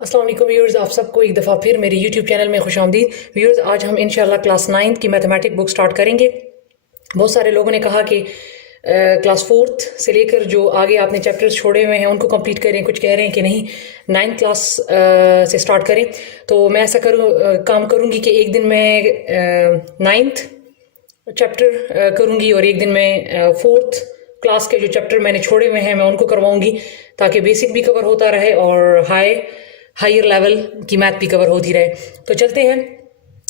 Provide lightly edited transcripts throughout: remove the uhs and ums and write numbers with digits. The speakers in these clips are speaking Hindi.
अस्सलाम वालेकुम व्यूअर्स, आप सबको एक दफ़ा फिर मेरे यूट्यूब चैनल में खुशामदीद। व्यूअर्स, आज हम इंशाल्लाह क्लास 9 की मैथमेटिक बुक स्टार्ट करेंगे। बहुत सारे लोगों ने कहा कि क्लास 4th से लेकर जो आगे आपने चैप्टर्स छोड़े हुए हैं उनको कंप्लीट करें, कुछ कह रहे हैं कि नहीं 9th क्लास से स्टार्ट करें। तो मैं ऐसा काम करूँगी कि एक दिन मैं 9th चैप्टर करूँगी और एक दिन मैं 4th क्लास के जो चैप्टर मैंने छोड़े हुए हैं मैं उनको करवाऊँगी, ताकि बेसिक भी कवर होता रहे और हायर लेवल की मैथ भी कवर होती रहे। तो चलते हैं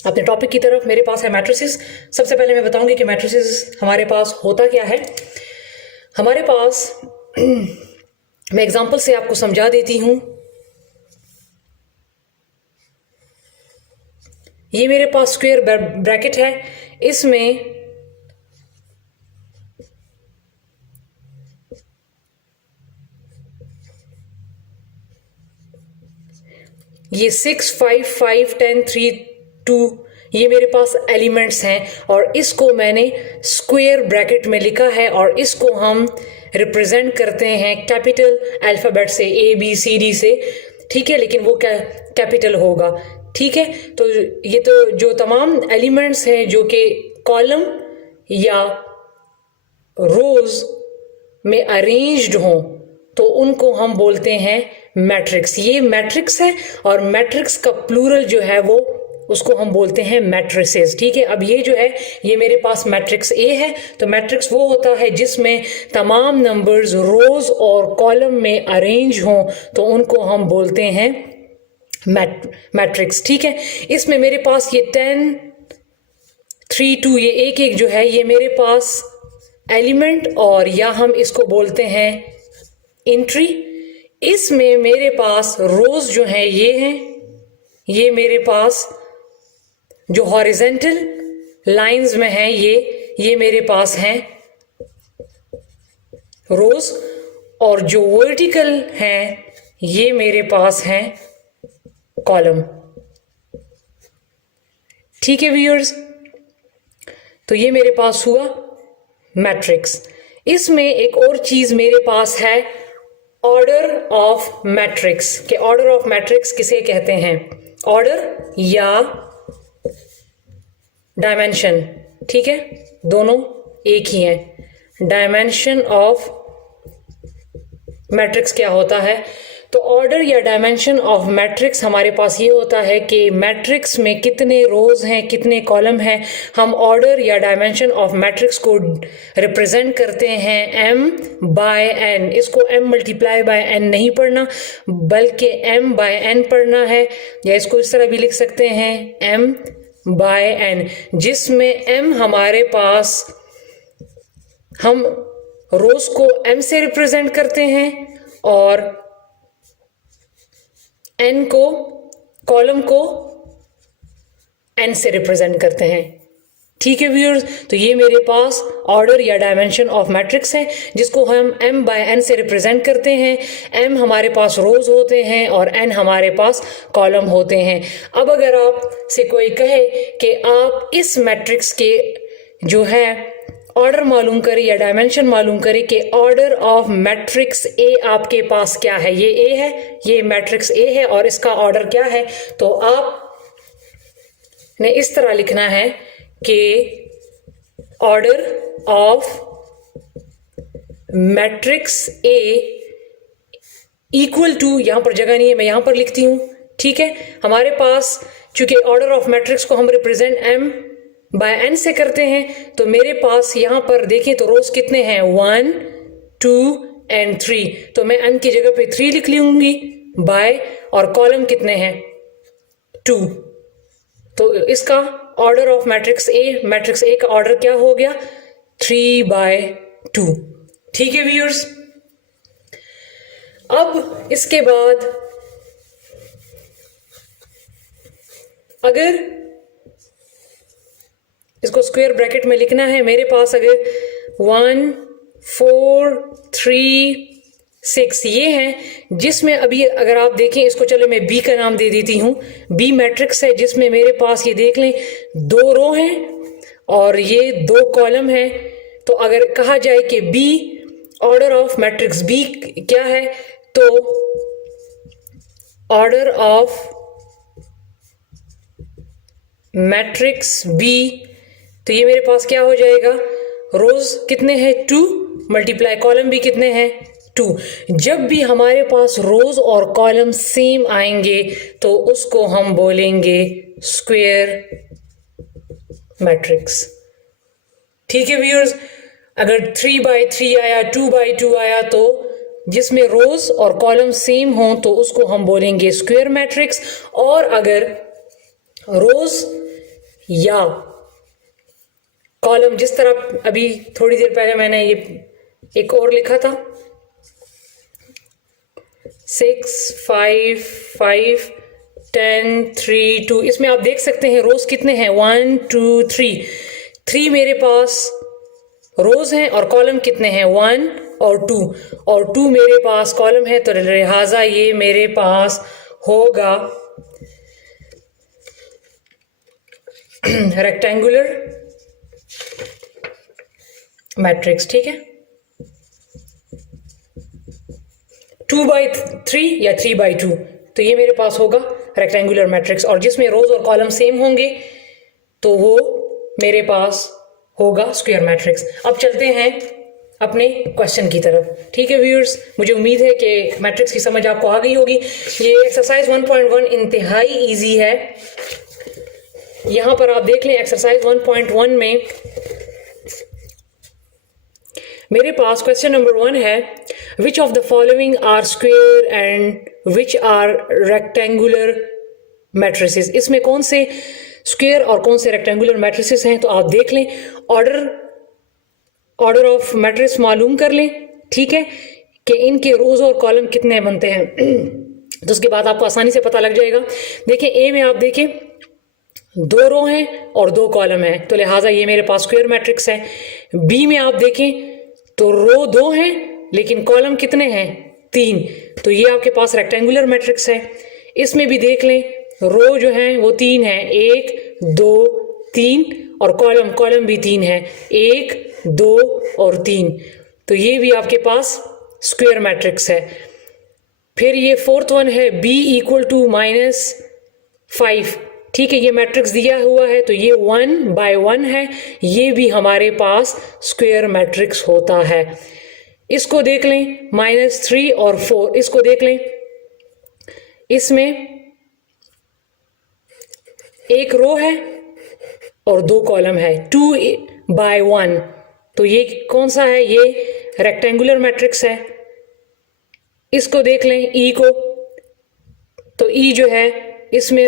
अपने टॉपिक की तरफ। मेरे पास है मैट्रिसेस। सबसे पहले मैं बताऊंगी कि मैट्रिसेस हमारे पास होता क्या है। हमारे पास मैं एग्जांपल से आपको समझा देती हूँ। ये मेरे पास स्क्वायर ब्रैकेट है, इसमें ये 6, 5, 5, 10, 3, 2 ये मेरे पास एलिमेंट्स हैं और इसको मैंने स्क्वायर ब्रैकेट में लिखा है और इसको हम रिप्रेजेंट करते हैं कैपिटल अल्फ़ाबेट से, ABCD से, ठीक है। लेकिन वो क्या कैपिटल होगा, ठीक है। तो ये तो जो तमाम एलिमेंट्स हैं जो कि कॉलम या रोज में अरेंज्ड हों तो उनको हम बोलते हैं मैट्रिक्स। ये मैट्रिक्स है और मैट्रिक्स का प्लूरल जो है वो उसको हम बोलते हैं मैट्रिसेस, ठीक है। अब ये जो है ये मेरे पास मैट्रिक्स ए है। तो मैट्रिक्स वो होता है जिसमें तमाम नंबर्स रोज और कॉलम में अरेंज हों तो उनको हम बोलते हैं मैट्रिक्स, ठीक है। इसमें मेरे पास ये 10, 3, 2 ये एक एक जो है ये मेरे पास एलिमेंट और या हम इसको बोलते हैं एंट्री। इसमें मेरे पास रोज जो है ये हैं, ये मेरे पास जो हॉरिजेंटल लाइंस में हैं ये मेरे पास हैं रोज, और जो वर्टिकल हैं ये मेरे पास हैं कॉलम, ठीक है व्यूअर्स। तो ये मेरे पास हुआ मैट्रिक्स। इसमें एक और चीज मेरे पास है ऑर्डर ऑफ मैट्रिक्स। के ऑर्डर ऑफ मैट्रिक्स किसे कहते हैं? ऑर्डर या डायमेंशन, ठीक है, दोनों एक ही हैं। डायमेंशन ऑफ मैट्रिक्स क्या होता है? तो ऑर्डर या डायमेंशन ऑफ मैट्रिक्स हमारे पास ये होता है कि मैट्रिक्स में कितने रोज हैं, कितने कॉलम हैं। हम ऑर्डर या डायमेंशन ऑफ मैट्रिक्स को रिप्रेजेंट करते हैं m बाय n। इसको m मल्टीप्लाई बाय n नहीं पढ़ना बल्कि m बाय n पढ़ना है, या इसको इस तरह भी लिख सकते हैं m बाय n, जिसमें m हमारे पास हम रोज को m से रिप्रेजेंट करते हैं और n को, कॉलम को n से रिप्रेजेंट करते हैं, ठीक है व्यूअर्स। तो ये मेरे पास ऑर्डर या डायमेंशन ऑफ मैट्रिक्स है जिसको हम m बाय n से रिप्रेजेंट करते हैं। m हमारे पास रोज होते हैं और n हमारे पास कॉलम होते हैं। अब अगर आप से कोई कहे कि आप इस मैट्रिक्स के जो है ऑर्डर मालूम करें या डायमेंशन मालूम करें कि ऑर्डर ऑफ मैट्रिक्स ए आपके पास क्या है, ये ए है, ये मैट्रिक्स ए है और इसका ऑर्डर क्या है, तो आप ने इस तरह लिखना है कि order of matrix A equal to, यहां पर जगह नहीं है मैं यहां पर लिखती हूं, ठीक है। हमारे पास चूंकि ऑर्डर ऑफ मैट्रिक्स को हम रिप्रेजेंट m बाय n से करते हैं तो मेरे पास यहां पर देखें तो रोज कितने हैं 1, 2 एंड 3। तो मैं n की जगह पे 3 लिख लूंगी बाय, और कॉलम कितने हैं 2। तो इसका ऑर्डर ऑफ मैट्रिक्स ए का ऑर्डर क्या हो गया 3/2, ठीक है व्यूअर्स। अब इसके बाद अगर इसको स्क्वायर ब्रैकेट में लिखना है, मेरे पास अगर 1, 4, 3, 6 ये हैं, जिसमें अभी अगर आप देखें इसको, चलो मैं बी का नाम दे देती हूँ। बी मैट्रिक्स है जिसमें मेरे पास ये देख लें 2 रो हैं और ये 2 कॉलम हैं। तो अगर कहा जाए कि B, order of matrix B क्या है, तो ऑर्डर ऑफ मैट्रिक्स बी, तो ये मेरे पास क्या हो जाएगा, रोज कितने हैं 2 मल्टीप्लाई कॉलम भी कितने हैं 2। जब भी हमारे पास रोज और कॉलम सेम आएंगे तो उसको हम बोलेंगे स्क्वायर मैट्रिक्स। ठीक है व्यूअर्स, अगर 3 बाई 3 आया, 2 बाई 2 आया, तो जिसमें रोज और कॉलम सेम हो तो उसको हम बोलेंगे स्क्वायर मैट्रिक्स। और अगर रोज या कॉलम, जिस तरह अभी थोड़ी देर पहले मैंने ये एक और लिखा था 6 5 5 10 3 2, इसमें आप देख सकते हैं रोज कितने हैं 1 2 3, 3 मेरे पास रोज हैं और कॉलम कितने हैं 1 और 2, और 2 मेरे पास कॉलम है, तो लिहाजा ये मेरे पास होगा रेक्टेंगुलर मैट्रिक्स। ठीक है, 2 बाई 3 या 3 बाई 2, तो ये मेरे पास होगा रेक्टेंगुलर मैट्रिक्स, और जिसमें रोज और कॉलम सेम होंगे तो वो मेरे पास होगा स्क्वायर मैट्रिक्स। अब चलते हैं अपने क्वेश्चन की तरफ। ठीक है व्यूअर्स, मुझे उम्मीद है कि मैट्रिक्स की समझ आपको आ गई होगी। ये एक्सरसाइज 1.1 इंतहाई इजी है। यहां पर आप देख लें एक्सरसाइज 1.1 में मेरे पास क्वेश्चन नंबर 1 है, which of the following are square and which are rectangular matrices. इसमें कौन से स्क्वायर और कौन से रेक्टेंगुलर मैट्रिसेस हैं, तो आप देख लें, ऑर्डर ऑफ मैट्रिक्स मालूम कर लें। ठीक है, कि इनके रोज और कॉलम कितने बनते हैं तो उसके बाद आपको आसानी से पता लग जाएगा। देखिए ए में आप देखें 2 रो हैं और 2 कॉलम है, तो लिहाजा ये मेरे पास स्क्वायर मैट्रिक्स है। बी में आप देखें तो रो 2 हैं लेकिन कॉलम कितने हैं 3, तो ये आपके पास रेक्टेंगुलर मैट्रिक्स है। इसमें भी देख लें रो जो है वो 3 है, 1 2 3, और कॉलम भी 3 है, 1 2 और 3, तो ये भी आपके पास स्क्वायर मैट्रिक्स है। फिर ये 4th वन है b इक्वल टू -5। ठीक है, ये मैट्रिक्स दिया हुआ है तो ये 1 बाय 1 है, ये भी हमारे पास स्क्वायर मैट्रिक्स होता है। इसको देख लें -3 और 4, इसको देख लें, इसमें एक रो है और 2 कॉलम है, 2 बाय 1, तो ये कौन सा है, ये रेक्टेंगुलर मैट्रिक्स है। इसको देख लें ई को, तो ई जो है इसमें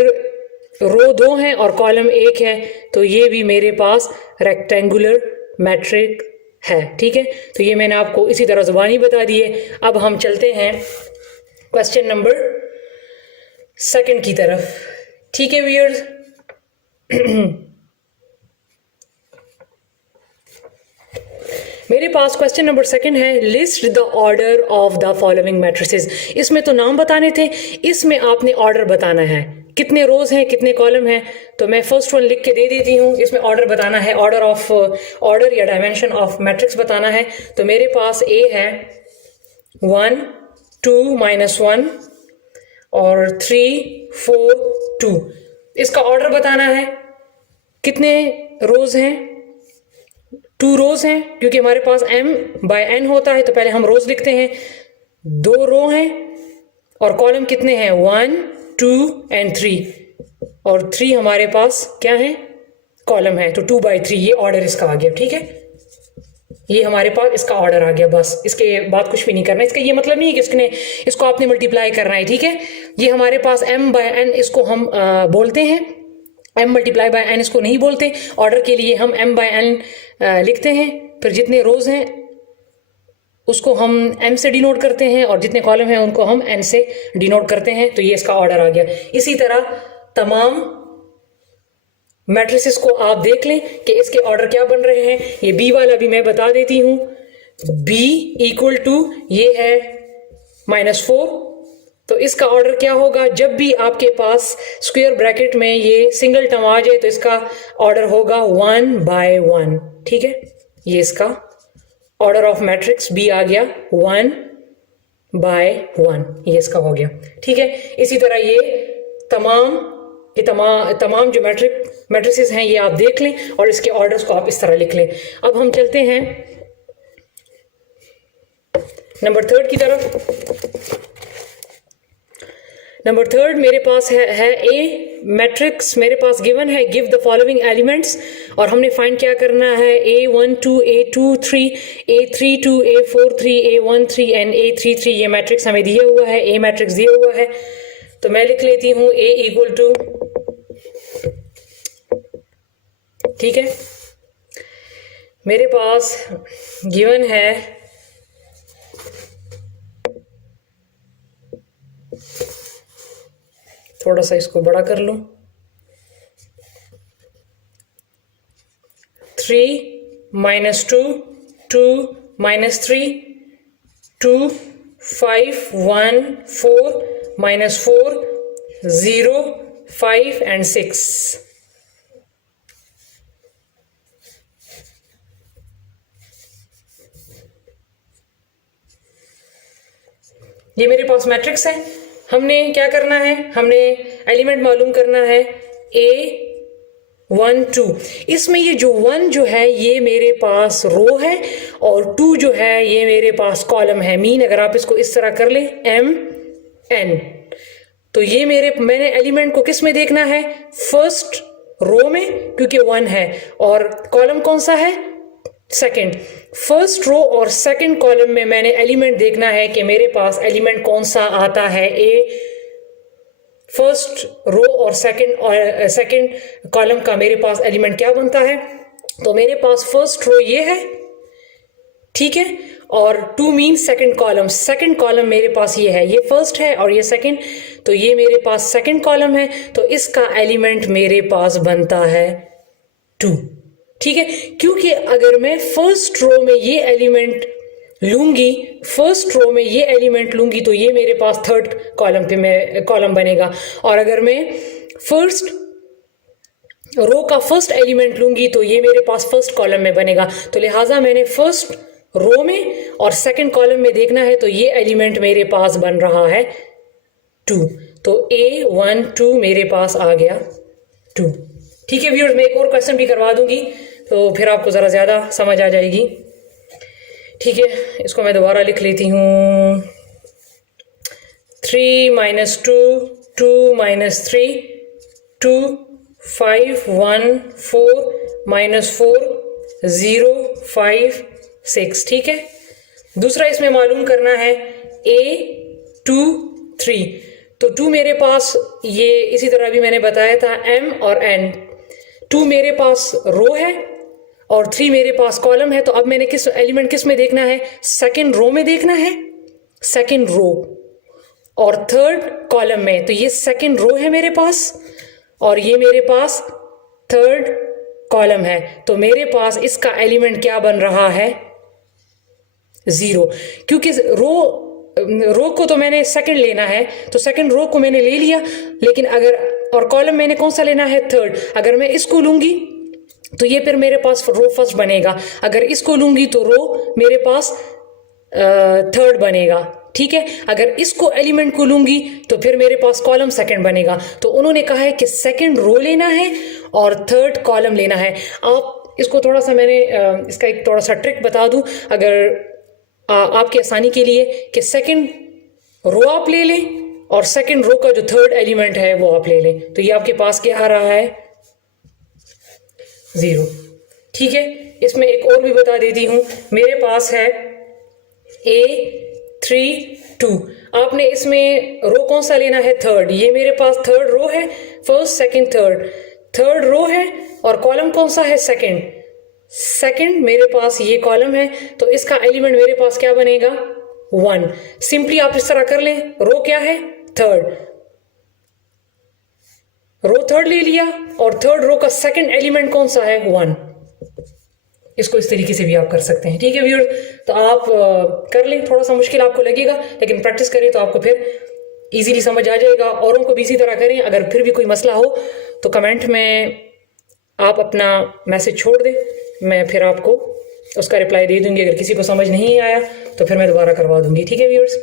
रो 2 है और कॉलम 1 है, तो ये भी मेरे पास रेक्टेंगुलर मैट्रिक है। ठीक है, तो ये मैंने आपको इसी तरह ज़ुबानी बता दी है। अब हम चलते हैं क्वेश्चन नंबर 2 की तरफ। ठीक है व्यूअर्स, मेरे पास क्वेश्चन नंबर 2 है, list the order of the following matrices. इसमें तो नाम बताने थे, इसमें आपने ऑर्डर बताना है, कितने रोज हैं कितने कॉलम हैं। तो मैं फर्स्ट वन लिख के दे देती हूँ, इसमें ऑर्डर बताना है, ऑर्डर या डायमेंशन ऑफ मैट्रिक्स बताना है। तो मेरे पास ए है 1 2 -1 और 3 4 2, इसका ऑर्डर बताना है, कितने रोज हैं 2 रोज हैं, क्योंकि हमारे पास m बाय n होता है तो पहले हम रोज लिखते हैं। 2 रो हैं और कॉलम कितने हैं 1 2 एंड 3, और 3 हमारे पास क्या है कॉलम है, तो 2 बाई 3 ये ऑर्डर इसका आ गया। ठीक है, ये हमारे पास इसका ऑर्डर आ गया, बस इसके बाद कुछ भी नहीं करना। इसका ये मतलब नहीं है कि इसको आपने मल्टीप्लाई करना है। ठीक है, ये हमारे पास m बाय n इसको हम बोलते हैं, m मल्टीप्लाई बाय n इसको नहीं बोलते। ऑर्डर के लिए हम m बाय n लिखते हैं, फिर जितने रोज हैं उसको हम m से डिनोट करते हैं और जितने कॉलम हैं उनको हम n से डिनोट करते हैं, तो ये इसका ऑर्डर आ गया। इसी तरह तमाम मैट्रिसेस को आप देख लें कि इसके ऑर्डर क्या बन रहे हैं। ये b वाला भी मैं बता देती हूँ, b इक्वल टू ये है -4, तो इसका ऑर्डर क्या होगा, जब भी आपके पास स्क्वायर ब्रैकेट में ये सिंगल टर्म आ जाए तो इसका ऑर्डर होगा 1 बाय 1। ठीक है, ये इसका ऑर्डर ऑफ मैट्रिक्स बी आ गया 1 बाय 1, ये इसका हो गया। ठीक है, इसी तरह ये तमाम जो मैट्रिसेस हैं ये आप देख लें और इसके ऑर्डर्स को आप इस तरह लिख लें। अब हम चलते हैं नंबर 3 की तरफ। नंबर 3 मेरे पास है ए मैट्रिक्स मेरे पास गिवन है, गिव द फॉलोइंग एलिमेंट्स, और हमने फाइंड क्या करना है, A12 A23 A32 A43 A13 and A33। ये मैट्रिक्स हमें दिया हुआ है, ए मैट्रिक्स दिया हुआ है। तो मैं लिख लेती हूँ A इक्वल टू, ठीक है, मेरे पास गिवन है थोड़ा सा इसको बड़ा कर लूं, 3 - 2 2 - 3 2 5 1 4 -4 0 5 एंड 6। ये मेरे पास मैट्रिक्स है। हमने क्या करना है, हमने एलिमेंट मालूम करना है A12। इसमें ये जो 1 जो है ये मेरे पास रो है और 2 जो है ये मेरे पास कॉलम है। मीन अगर आप इसको इस तरह कर ले MN, तो ये मैंने एलिमेंट को किस में देखना है, फर्स्ट रो में, क्योंकि 1 है, और कॉलम कौन सा है, सेकंड। फर्स्ट रो और सेकंड कॉलम में मैंने एलिमेंट देखना है कि मेरे पास एलिमेंट कौन सा आता है। फर्स्ट रो और सेकंड कॉलम का मेरे पास एलिमेंट क्या बनता है, तो मेरे पास फर्स्ट रो ये है, ठीक है, और 2 मीन सेकंड कॉलम मेरे पास ये है, ये फर्स्ट है और ये सेकंड, तो ये मेरे पास सेकंड कॉलम है, तो इसका एलिमेंट मेरे पास बनता है 2। ठीक है, क्योंकि अगर मैं फर्स्ट रो में ये एलिमेंट लूंगी तो ये मेरे पास थर्ड कॉलम पे कॉलम बनेगा, और अगर मैं फर्स्ट रो का फर्स्ट एलिमेंट लूंगी तो ये मेरे पास फर्स्ट कॉलम में बनेगा। तो लिहाजा मैंने फर्स्ट रो में और सेकंड कॉलम में देखना है, तो ये एलिमेंट मेरे पास बन रहा है 2, तो A12 मेरे पास आ गया 2। ठीक है व्यूअर्स, मैं एक और क्वेश्चन भी करवा दूंगी तो फिर आपको ज़रा ज़्यादा समझ आ जाएगी। ठीक है, इसको मैं दोबारा लिख लेती हूँ, 3 - 2 2 - 3 2 5 1 4 -4 0 5 6। ठीक है, दूसरा इसमें मालूम करना है A23, तो 2 मेरे पास ये इसी तरह भी मैंने बताया था M और N। 2 मेरे पास रो है और 3 मेरे पास कॉलम है, तो अब मैंने एलिमेंट किस में देखना है, सेकंड रो में देखना है, सेकंड रो और थर्ड कॉलम में। तो ये सेकंड रो है मेरे पास और ये मेरे पास थर्ड कॉलम है, तो मेरे पास इसका एलिमेंट क्या बन रहा है, 0। क्योंकि रो को तो मैंने सेकंड लेना है, तो सेकंड रो को मैंने ले लिया, लेकिन और कॉलम मैंने कौन सा लेना है, थर्ड। अगर मैं इसको लूंगी तो ये फिर मेरे पास रो फर्स्ट बनेगा, अगर इसको लूंगी तो रो मेरे पास थर्ड बनेगा। ठीक है, अगर इसको एलिमेंट को लूंगी तो फिर मेरे पास कॉलम सेकंड बनेगा। तो उन्होंने कहा है कि सेकंड रो लेना है और थर्ड कॉलम लेना है। आप इसको थोड़ा सा मैंने इसका एक थोड़ा सा ट्रिक बता दूं अगर आपकी आसानी के लिए, कि सेकंड रो आप ले लें और सेकंड रो का जो थर्ड एलिमेंट है वो आप ले लें, तो ये आपके पास क्या आ रहा है, 0। ठीक है, इसमें एक और भी बता देती हूं, मेरे पास है A32। आपने इसमें रो कौन सा लेना है, थर्ड। ये मेरे पास थर्ड रो है, फर्स्ट सेकंड थर्ड रो है, और कॉलम कौन सा है, सेकंड मेरे पास ये कॉलम है, तो इसका एलिमेंट मेरे पास क्या बनेगा, 1। सिंपली आप इस तरह कर लें, रो क्या है, रो थर्ड ले लिया और थर्ड रो का सेकंड एलिमेंट कौन सा है, 1। इसको इस तरीके से भी आप कर सकते हैं। ठीक है व्यूअर्स, तो आप कर लें, थोड़ा सा मुश्किल आपको लगेगा लेकिन प्रैक्टिस करें तो आपको फिर इजीली समझ आ जाएगा। औरों को भी इसी तरह करें। अगर फिर भी कोई मसला हो तो कमेंट में आप अपना मैसेज छोड़ दें, मैं फिर आपको उसका रिप्लाई दे दूंगी। अगर किसी को समझ नहीं आया तो फिर मैं दोबारा करवा दूंगी। ठीक है व्यूअर्स।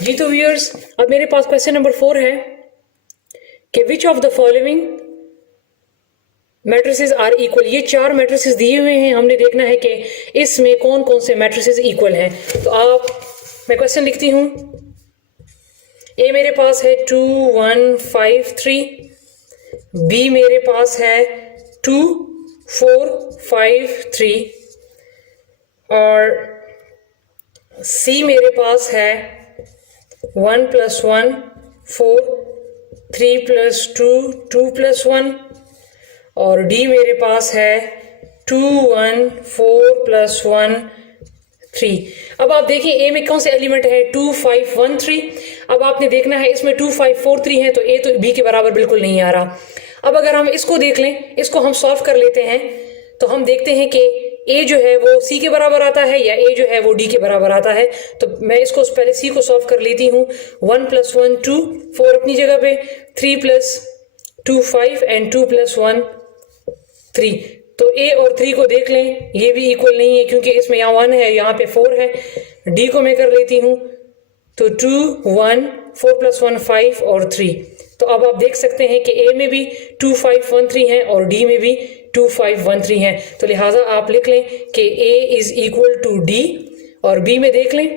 जी तो व्यूअर्स, अब मेरे पास क्वेश्चन नंबर 4 है कि which of the following matrices are equal. ये 4 मैट्रिसेस दिए हुए हैं, हमने देखना है कि इसमें कौन कौन से मैट्रिसेस इक्वल हैं। तो मैं क्वेश्चन लिखती हूँ। ए मेरे पास है 2 1 5 3, बी मेरे पास है 2 4 5 3 और सी मेरे पास है 1 + 1 4, 3 + 2 2 + 1 और डी मेरे पास है 2 1 4 + 1 3। अब आप देखिए ए में कौन से एलिमेंट है 2 5 1 3। अब आपने देखना है इसमें 2 5 4 3 है, तो ए तो बी के बराबर बिल्कुल नहीं आ रहा। अब अगर हम इसको देख लें, इसको हम सॉल्व कर लेते हैं, तो हम देखते हैं कि ए जो है वो सी के बराबर आता है या ए जो है वो डी के बराबर आता है। तो मैं इसको पहले सी को सॉल्व कर लेती हूँ। 1 + 1 2, 4 अपनी जगह पे, 3 + 2 5 एंड 2 + 1 3। तो ए और 3 को देख लें, ये भी इक्वल नहीं है क्योंकि इसमें यहाँ 1 है, यहाँ पे 4 है। डी को मैं कर लेती हूँ, तो 2 1 4 + 1 5 और 3। तो अब आप देख सकते हैं कि ए में भी 2 5 1 3 है और डी में भी 2 5 1 3 है। तो लिहाजा आप लिख लें कि ए इज इक्वल टू डी। और बी में देख लें,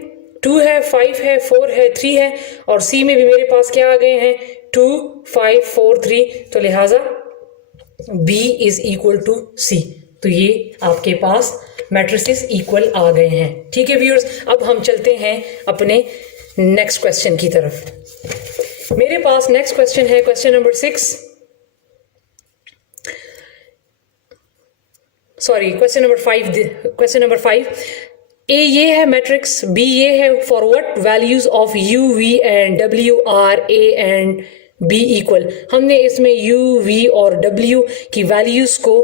2 है 5 है 4 है 3 है और सी में भी मेरे पास क्या आ गए हैं 2 5 4 3। तो लिहाजा बी इज इक्वल टू सी। तो ये आपके पास मैट्रिसेस इक्वल आ गए हैं। ठीक है व्यूअर्स, अब हम चलते हैं अपने नेक्स्ट क्वेश्चन की तरफ। मेरे पास नेक्स्ट क्वेश्चन है question number 6, sorry question number 5। A ये है मैट्रिक्स, बी ये है, for what values of U V and W are A and B equal. हमने इसमें यू वी और डब्ल्यू की वैल्यूज को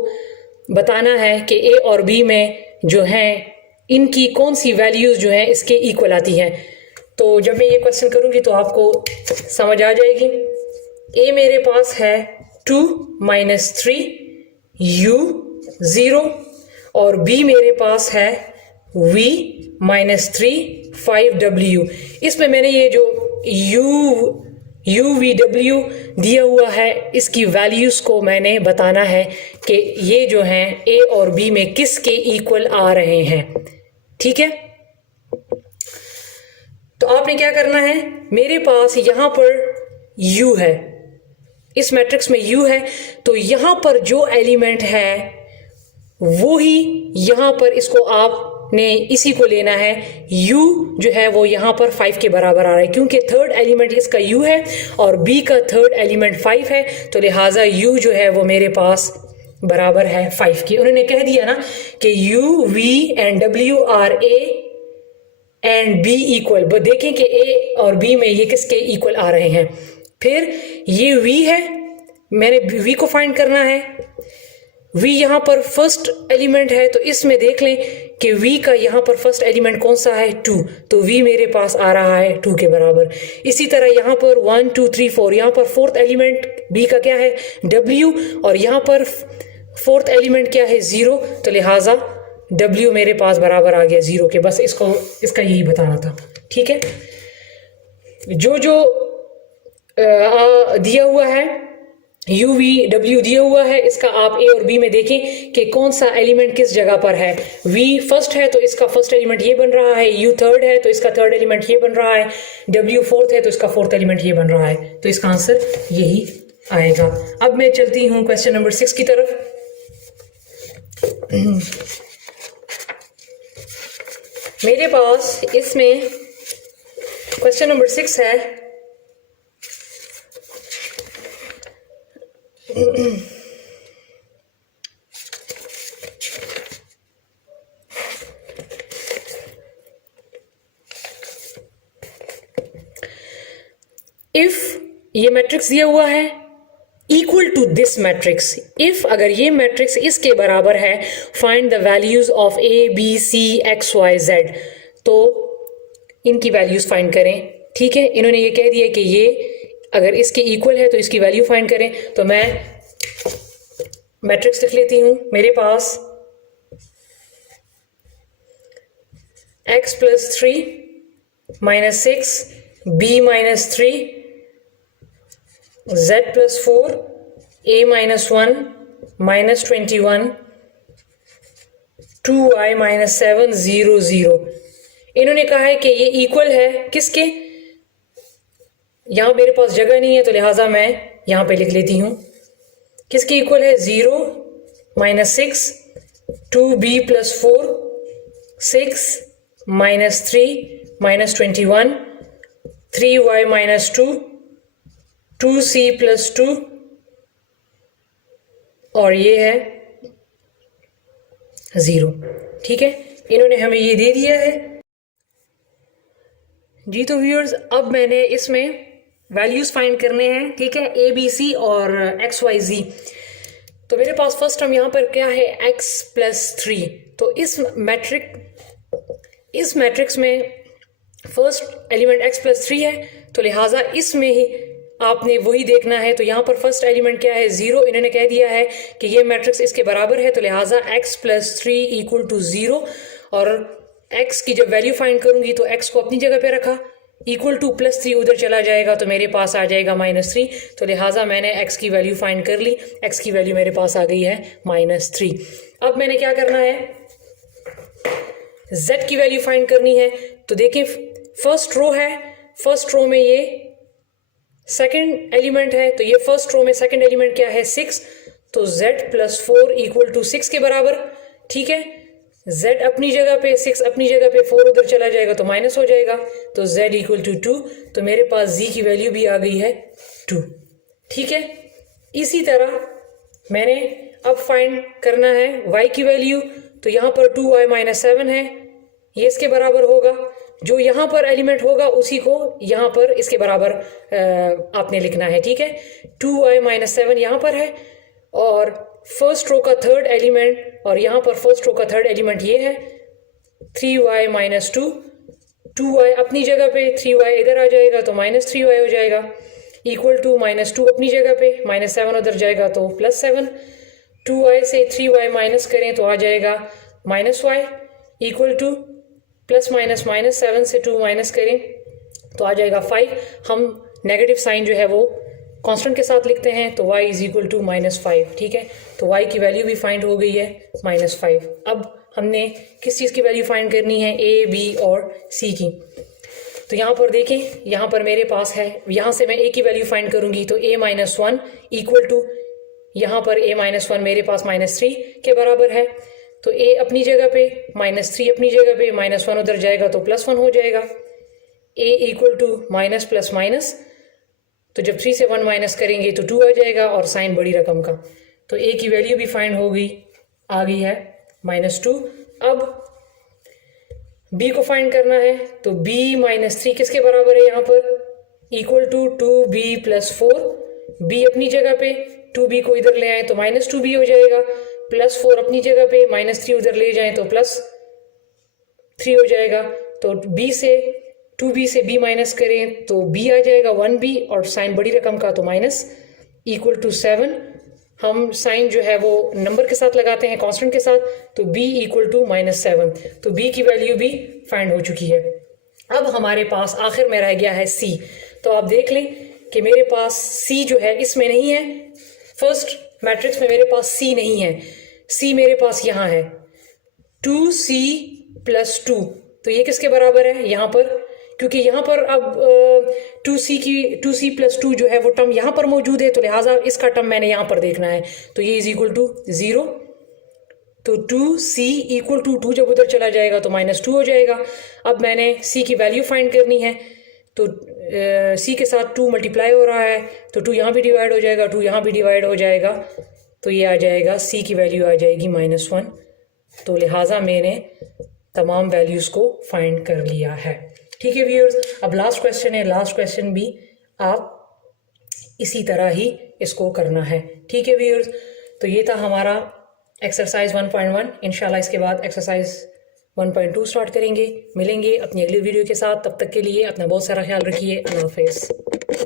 बताना है कि ए और बी में जो हैं इनकी कौन सी वैल्यूज जो हैं इसके इक्वल आती हैं। तो जब मैं ये क्वेश्चन करूंगी तो आपको समझ आ जाएगी। ए मेरे पास है 2 - 3 u 0 और बी मेरे पास है v -3 5 w। इसमें मैंने ये जो u v w दिया हुआ है, इसकी वैल्यूज को मैंने बताना है कि ये जो हैं ए और बी में किसके इक्वल आ रहे हैं। ठीक है, तो आपने क्या करना है, मेरे पास यहां पर u है, इस मैट्रिक्स में u है, तो यहां पर जो एलिमेंट है वो ही यहां पर इसको आपने इसी को लेना है। u जो है वो यहां पर 5 के बराबर आ रहा है क्योंकि थर्ड एलिमेंट इसका u है और b का थर्ड एलिमेंट 5 है। तो लिहाजा u जो है वो मेरे पास बराबर है 5 की। उन्होंने कह दिया ना कि u v and w are a and b equal. देखें कि a और b में ये किसके इक्वल आ रहे हैं। फिर ये v है, मैंने v को फाइंड करना है। v यहाँ पर फर्स्ट एलिमेंट है, तो इसमें देख लें कि v का यहाँ पर फर्स्ट एलिमेंट कौन सा है 2, तो v मेरे पास आ रहा है 2 के बराबर। इसी तरह यहाँ पर 1 2 3 4, यहाँ पर फोर्थ एलिमेंट b का क्या है w और यहाँ पर फोर्थ एलिमेंट क्या है 0। तो लिहाजा w मेरे पास बराबर आ गया 0 के। बस इसका यही बताना था। ठीक है, जो दिया हुआ है u v w दिया हुआ है, इसका आप a और b में देखें कि कौन सा एलिमेंट किस जगह पर है। v फर्स्ट है तो इसका फर्स्ट एलिमेंट ये बन रहा है, u थर्ड है तो इसका थर्ड एलिमेंट ये बन रहा है, w फोर्थ है तो इसका फोर्थ एलिमेंट ये बन रहा है। तो इसका आंसर यही आएगा। अब मैं चलती हूँ क्वेश्चन नंबर 6 की तरफ। मेरे पास इसमें क्वेश्चन नंबर 6 है, इफ ये मैट्रिक्स दिया हुआ है equal to this matrix, if अगर ये मैट्रिक्स इसके बराबर है, find the values of A B C X Y Z. तो इनकी वैल्यूज फाइंड करें। ठीक है, इन्होंने ये कह दिया कि ये अगर इसके इक्वल है तो इसकी वैल्यू फाइंड करें। तो मैं मैट्रिक्स लिख लेती हूं। मेरे पास x + 3 - 6 b minus 3, z plus 4, a minus 1, minus 21, 2y minus 7, 0, 0। इन्होंने कहा है कि ये इक्वल है किसके, यहां मेरे पास जगह नहीं है तो लिहाजा मैं यहां पे लिख लेती हूं, किसके इक्वल है, 0 minus 6, 2b plus 4, 6 minus 3 minus 21, 3y minus 2, 2c plus 2, और ये है 0। ठीक है, इन्होंने हमें ये दे दिया है जी। तो व्यूअर्स, अब मैंने इसमें वैल्यूज फाइंड करने हैं, ठीक है, ए बी सी और एक्स वाई जी। तो मेरे पास फर्स्ट टर्म यहाँ पर क्या है, x प्लस 3। तो इस मैट्रिक्स में फर्स्ट एलिमेंट x प्लस 3 है, तो लिहाजा इसमें ही आपने वही देखना है। तो यहाँ पर फर्स्ट एलिमेंट क्या है, 0। इन्होंने कह दिया है कि ये मैट्रिक्स इसके बराबर है, तो लिहाजा x प्लस 3 इक्वल टू 0। और x की जब वैल्यू फाइंड करूंगी तो x को अपनी जगह पे रखा, इक्वल टू प्लस 3 उधर चला जाएगा तो मेरे पास आ जाएगा माइनस 3। तो लिहाजा मैंने x की वैल्यू फाइंड कर ली, x की वैल्यू मेरे पास आ गई है माइनस 3। अब मैंने क्या करना है, z की वैल्यू फाइंड करनी है। तो देखिए, फर्स्ट रो है, फर्स्ट रो में ये सेकंड एलिमेंट है, तो ये फर्स्ट रो में सेकंड एलिमेंट क्या है, 6। तो z प्लस 4 इक्वल टू 6 के बराबर। ठीक है, z अपनी जगह पे, 6 अपनी जगह पे, 4 उधर चला जाएगा तो माइनस हो जाएगा, तो z इक्वल टू 2। तो मेरे पास z की वैल्यू भी आ गई है 2। ठीक है, इसी तरह मैंने अब फाइंड करना है y की वैल्यू। तो यहाँ पर 2y माइनस 7 है, ये इसके बराबर होगा। जो यहाँ पर एलिमेंट होगा उसी को यहाँ पर इसके बराबर आपने लिखना है। ठीक है, 2y माइनस 7 यहाँ पर है, और फर्स्ट रो का थर्ड एलिमेंट, और यहाँ पर फर्स्ट रो का थर्ड एलिमेंट ये है 3y माइनस 2। 2y अपनी जगह पे, 3y इधर आ जाएगा तो माइनस 3y हो जाएगा, इक्वल टू माइनस 2 अपनी जगह पे, माइनस 7 उधर जाएगा तो प्लस 7। 2y से 3y माइनस करें तो आ जाएगा minus y, equal two plus minus minus 7 से 2 माइनस करें तो आ जाएगा 5। हम नेगेटिव साइन जो है वो कांस्टेंट के साथ लिखते हैं, तो y is equal to minus 5। ठीक है, तो y की वैल्यू भी फाइंड हो गई है माइनस 5। अब हमने किस चीज़ की वैल्यू फाइंड करनी है, a, b और c की। तो यहाँ पर देखें, यहाँ पर मेरे पास है, यहाँ से मैं a की वैल्यू फाइंड करूंगी तो a माइनस 1 इक्वल टू, यहाँ पर a माइनस 1 मेरे पास माइनस 3 के बराबर है। तो a अपनी जगह पे, माइनस 3 अपनी जगह पे, माइनस 1 उधर जाएगा तो प्लस 1 हो जाएगा। a equal to minus plus minus, तो जब 3 से 1 माइनस करेंगे तो 2 आ जाएगा, और साइन बड़ी रकम का। तो a की वैल्यू भी फाइंड हो गई, आ गई है माइनस 2। अब b को फाइंड करना है, तो b माइनस 3 किसके बराबर है, यहाँ पर equal to 2b plus 4। b अपनी जगह पे, 2b को इधर ले आए तो माइनस 2b हो जाएगा, प्लस 4 अपनी जगह पे, माइनस 3 उधर ले जाएं तो प्लस 3 हो जाएगा। तो b से 2b से b माइनस करें तो b आ जाएगा 1b, और साइन बड़ी रकम का तो माइनस, इक्वल टू 7। हम साइन जो है वो नंबर के साथ लगाते हैं, कांस्टेंट के साथ, तो b इक्वल टू माइनस 7। तो b की वैल्यू भी फाइंड हो चुकी है। अब हमारे पास आखिर में रह गया है c। तो आप देख लें कि मेरे पास c जो है इसमें नहीं है, फर्स्ट मैट्रिक्स में मेरे पास c नहीं है, c मेरे पास यहाँ है 2c प्लस 2। तो ये किसके बराबर है, यहाँ पर, क्योंकि यहाँ पर अब 2c प्लस 2 जो है वो टर्म यहाँ पर मौजूद है, तो लिहाजा इसका टर्म मैंने यहाँ पर देखना है। तो ये इज इक्वल टू 0। तो 2c इक्वल टू 2 जब उधर चला जाएगा तो माइनस 2 हो जाएगा। अब मैंने c की वैल्यू फाइंड करनी है, तो c के साथ 2 मल्टीप्लाई हो रहा है, तो 2 यहाँ भी डिवाइड हो जाएगा, 2 यहाँ भी डिवाइड हो जाएगा, तो ये आ जाएगा, c की वैल्यू आ जाएगी माइनस 1। तो लिहाजा मैंने तमाम वैल्यूज़ को फाइंड कर लिया है। ठीक है व्यूअर्स, अब लास्ट क्वेश्चन है, लास्ट क्वेश्चन भी आप इसी तरह ही इसको करना है। ठीक है व्यूअर्स, तो ये था हमारा एक्सरसाइज 1.1। इंशाल्लाह इसके बाद एक्सरसाइज 1.2 स्टार्ट करेंगे। मिलेंगे अपनी अगली वीडियो के साथ, तब तक के लिए अपना बहुत सारा ख्याल रखिए। अल्लाह हाफिज़।